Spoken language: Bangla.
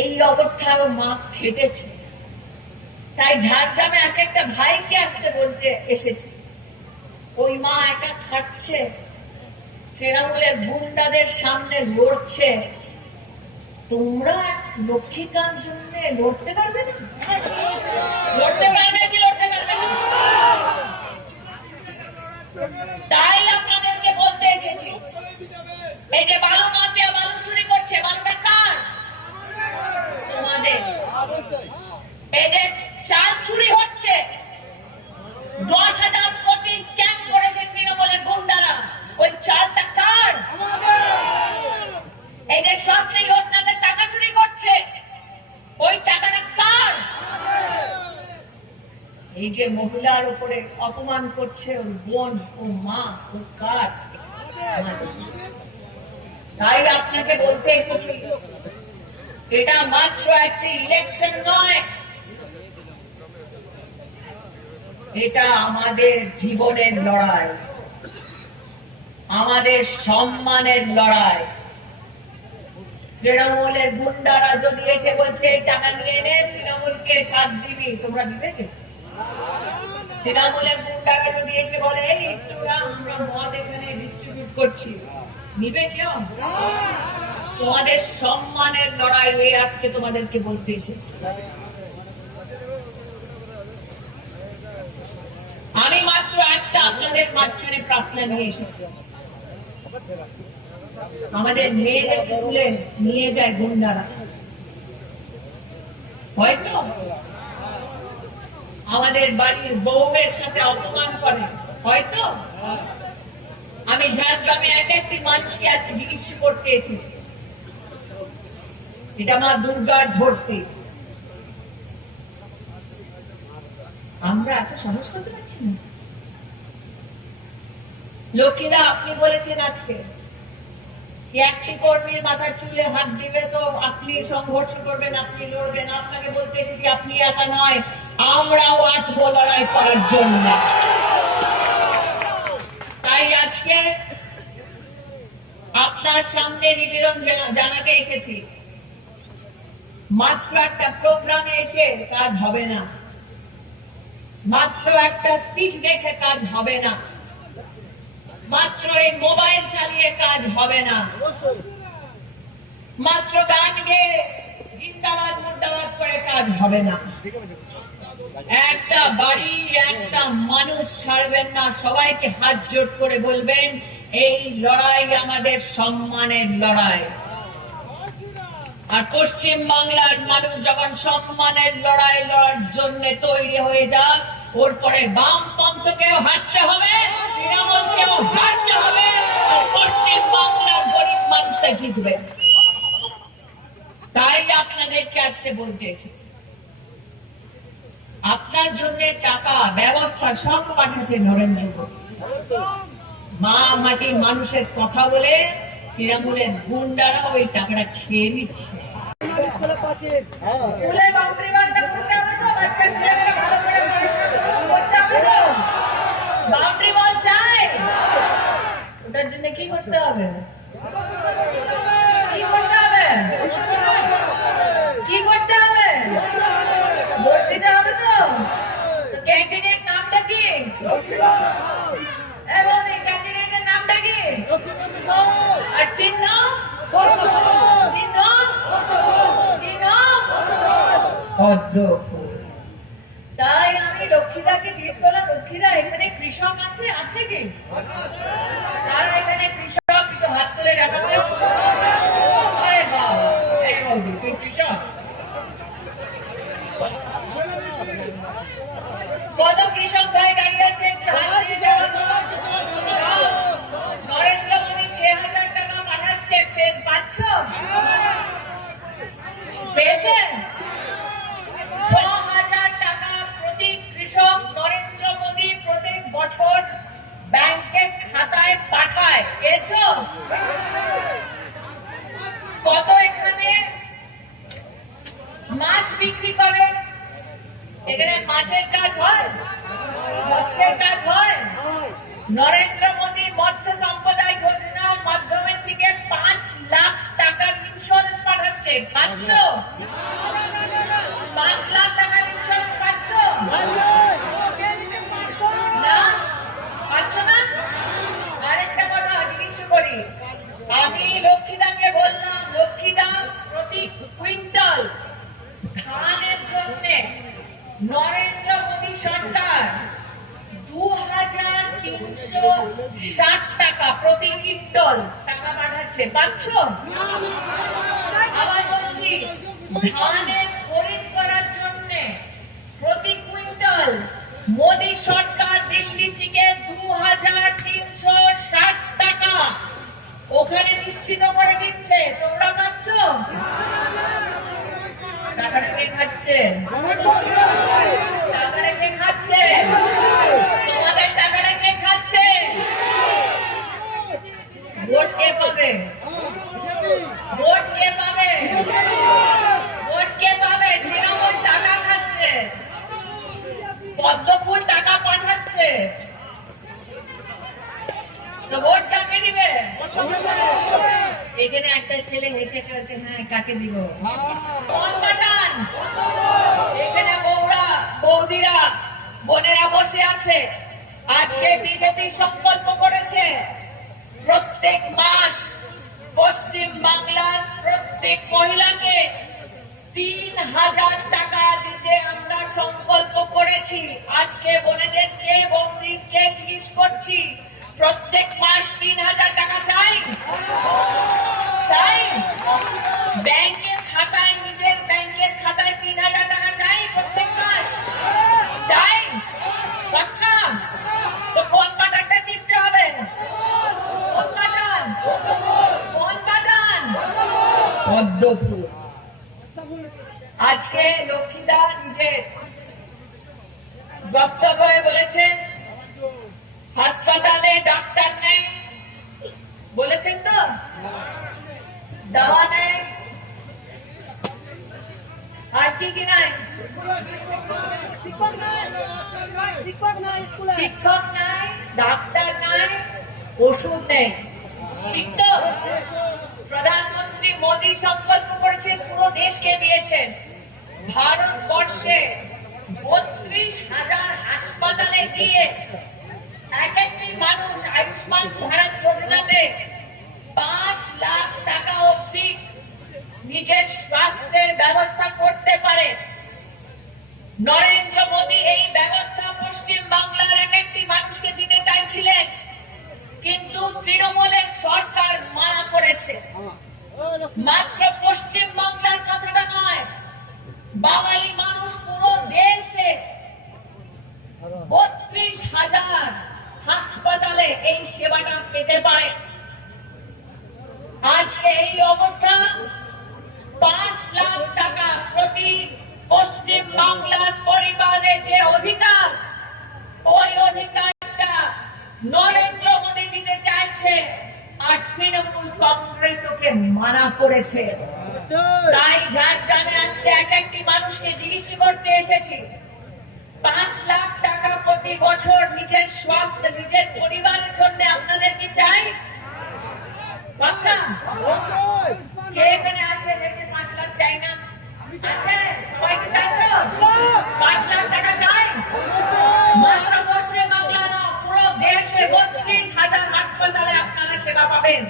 এই অবস্থায় মা খেটেছে, তাই ঝাড়গ্রামে এক একটা ভাইকে আসতে বলতে এসেছে। ওই মা একা খাটছে, তৃণমূলের গুন্ডাদের সামনে লড়ছে। তোমরা লক্ষ্মীকান্ত জন্য লড়তে পারবে না? লড়তে পারবে কি লড়তে পারবে না? তাই আপনাদেরকে বলতে এসেছি, এই যে বালু মাফিয়া বালু চুরি করছে, বালুটা কার? তোমাদের। এই যে চাল চুরি হচ্ছে, 10,000 কোটি স্ক্যাম করেছে তৃণমূলের গুন্ডারা, ওই চালটা কার? এই যে সরকারি যোজনাদের টাকা চুরি করছে, ওই টাকাটা কার? এই যে মহিলার উপরে অপমান করছে, ওর বোন, ওর মা, ওর কার? তাই আপনাকে বলতে এসেছি, এটা মাত্র একটি ইলেকশন নয়, এটা আমাদের জীবনের লড়াই, আমাদের সম্মানের লড়াই। তৃণমূলের গুন্ডারা যদি এসে বলছে এই টাকা নিয়ে নে, তৃণমূলকে সাথ দিবি, তোমরা দিবে কে? তৃণমূলের গুন্ডারা যদি এসে বলে এই একটু আমরা মদ এখানে ডিস্ট্রিবিউট করছি, নিবে কেউ? তোমাদের সম্মানের লড়াই হয়ে আজকে তোমাদেরকে বলতে এসেছি। আমি মাত্র একটা আপনাদের মাঝখানে প্রার্থনা নিয়ে এসেছি। আমাদের মেয়েদেরকে তুলে নিয়ে যায় গুন্ডারা, হয়তো আমাদের বাড়ির বউয়ের সাথে অপমান করে, হয়তো। আমি ঝাড়গ্রামে এক একটি মানুষকে আজকে জিজ্ঞেস করতে এসেছি, এটা মা দুর্গার ধরতে। আমরা এত সাহস করতে পারছি না। লক্ষ্মীরা আপনি বলেছেন আজকে একটি কর্মীর মাথার চুলে হাত দিবে তো আপনি সংঘর্ষ করবেন, আপনি লড়বেন। আপনাকে বলতে এসেছি আপনি একা নয়, আমরাও আসবো লড়াই করার জন্য। তাই আজকে আপনার সামনে নিবেদন জানাতে এসেছি, মাত্র একটা প্রোগ্রামে এসে কাজ হবে না, মাত্র একটা স্পিচ দেখে কাজ হবে না, মাত্র এই মোবাইল চালিয়ে কাজ হবে না, মাত্র গান গেয়ে জিন্দাবাদ মুর্দাবাদ করে কাজ হবে না। একটা বাড়ি, একটা মানুষ ছাড়বেন না, সবাইকে হাত জোট করে বলবেন এই লড়াই আমাদের সম্মানের লড়াই। আর পশ্চিম বাংলার মানুষ যখন সম্মানের লড়াই লড়ার জন্য তৈরি হয়ে যাক, ওর পরে বামপন্থকেও হাঁটতে হবে, তৃণমূলকেও হাঁটতে হবে, আর পশ্চিম বাংলার গরিব মানুষটা জিতবে। তাই আপনাদেরকে আজকে বলতে এসেছি, আপনার জন্য টাকা ব্যবস্থা সব পাঠাচ্ছে নরেন্দ্র মোদী। মা মাটির মানুষের কথা বলে তৃণমূলের গুন্ডারা ওই টাকাটা খেয়ে নিচ্ছে। বাউন্ডারি বল চাই, ওটার জন্য কি করতে হবে? কি করতে হবে? কি করতে হবে? ভোট দিতে হবে। তো ক্যান্ডিডেট নামটা কি? এবং এই ক্যান্ডিডেটের নামটা কি? আর চিহ্ন? চিহ্ন? চিহ্ন? তাই আমি লক্ষ্মীদাকে জিজ্ঞেস করলাম, লক্ষ্মীদা এখানে কৃষক আছে? আছে কি? তারা এখানে কৃষক একটু হাত তুলে দেখাবে। তুই কৃষক? কত কৃষক ভাই দাঁড়িয়ে আছে? নরেন্দ্র মোদী 6,000 টাকা পাঠাচ্ছে, পাচ্ছ? পেয়েছেন? 6,000 টাকা প্রতি কৃষক নরেন্দ্র মোদী প্রত্যেক বছর ব্যাংকে খাতায় পাঠায়। পেয়েছ? কত এখানে মাছ বিক্রি করে? এখানে মাছের কাজ হয়, মৎস্যের কাজ হয়। নরেন্দ্র মোদী মৎস্য সম্পদা যোজনার মাধ্যমের থেকে 5 লাখ টাকার ইন্স্যুরেন্স পাঠাচ্ছে। পাচ্ছ? 5 লাখ টাকার ইন্স্যুরেন্স পাচ্ছ না? পাচ্ছ না? আরেকটা কথা জিজ্ঞেস করি, আমি লক্ষ্মীদাকে বললাম, লক্ষ্মীদা প্রতি কুইন্টাল ধানের জন্য নরেন্দ্র মোদী সরকার 2360 টাকা প্রতি কুইন্টাল টাকা পাঠাচ্ছে, পাচ্ছ? আবার বলছি, ধানের খরিদ করার জন্য প্রতি কুইন্টাল মোদী সরকার দিল্লি থেকে 2360 টাকা ওখানে নিশ্চিত করে দিচ্ছে, তোমরা পাচ্ছ? টাকাটা কে খাচ্ছে? টাকাটা কে খাচ্ছে? তোমাদের টাকাটা কে খাচ্ছে? ভোট কে পাবে? ভোট কে পাবে? ভোট কে পাবে? তৃণমূল টাকা খাচ্ছে, পদ্মফুল টাকা পাঠাচ্ছে, তো ভোট কাকে দিবে? এখানে একটা ছেলে হেসে চলছে, হ্যাঁ কাকে দিব? কোন বাটান? এখানে বৌদিরা বোনেরা বসে আছে। আজকে বিজেপি সংকল্প করেছে প্রত্যেক মাস পশ্চিম বাংলার প্রত্যেক মহিলাকে 3000 টাকা দিতে আমরা সংকল্প করেছি। আজকে বোনেদেরকে বৌদিকে জিজ্ঞেস করছি, প্রত্যেক মাস 3000 টাকা চাই? চাই? ব্যাংকের খাতায়, নিজের ব্যাংকের খাতায় 3000 টাকা চাই প্রত্যেক মাস? চাই? পাক্কা? তো কোন বাটনটা টিপতে হবে? কোন বাটন? কোন বাটন? পদ্মফুল। আজকে লক্ষ্মীদা নিজের বক্তব্যে বলেছেন হাসপাতালে ডাক্তার নেই, বলেছেন তো, দাওয়া নেই, আর কি কি নাই? শিক্ষক নাই, ডাক্তার নাই, ওষুধ নেই, ঠিক তো? প্রধানমন্ত্রী মোদী সংকল্প করেছেন, পুরো দেশকে দিয়েছেন। ভারতবর্ষে 32,000 হাসপাতালে গিয়ে এক একটি মানুষ আয়ুষ্মান ভারত যোজনাতে 5 লাখ টাকা অবধি নিজের স্বাস্থ্যের ব্যবস্থা করতে পারে। নরেন্দ্র মোদী এই ব্যবস্থা পশ্চিম বাংলার এক একটি মানুষকে দিতে চাইছিলেন, কিন্তু তৃণমূলের সরকার মানা করেছে। মাত্র পশ্চিম বাংলার কথাটা নয়, বাঙালি মানুষ পুরো দেশে 32,000 হাসপাতালে এই সেবাটা পেতে পারে। আজকে এই অবস্থা 5 লাখ টাকা প্রতি পশ্চিম বাংলার পরিবারের যে অধিকার, ওই অধিকারটা নরেন্দ্র মোদী দিতে চাইছে, আর তৃণমূল কংগ্রেস ওকে মানা করেছে। তাই ঝাড়গ্রামে আজকে এক একটি মানুষকে জিজ্ঞেস করতে এসেছি, 5 লাখ টাকা প্রতি বছর নিজের স্বাস্থ্য, নিজের পরিবারের জন্য আপনাদের কি চাই? পাক্কা? কে এখানে আছে দেখে 5 লাখ চাই না? আছে? সবাইকে চাই তো? 5 লাখ টাকা চাই? মাত্র পশ্চিম বাংলা না, পুরো দেশে 32,000 হাসপাতালে আপনারা সেবা পাবেন।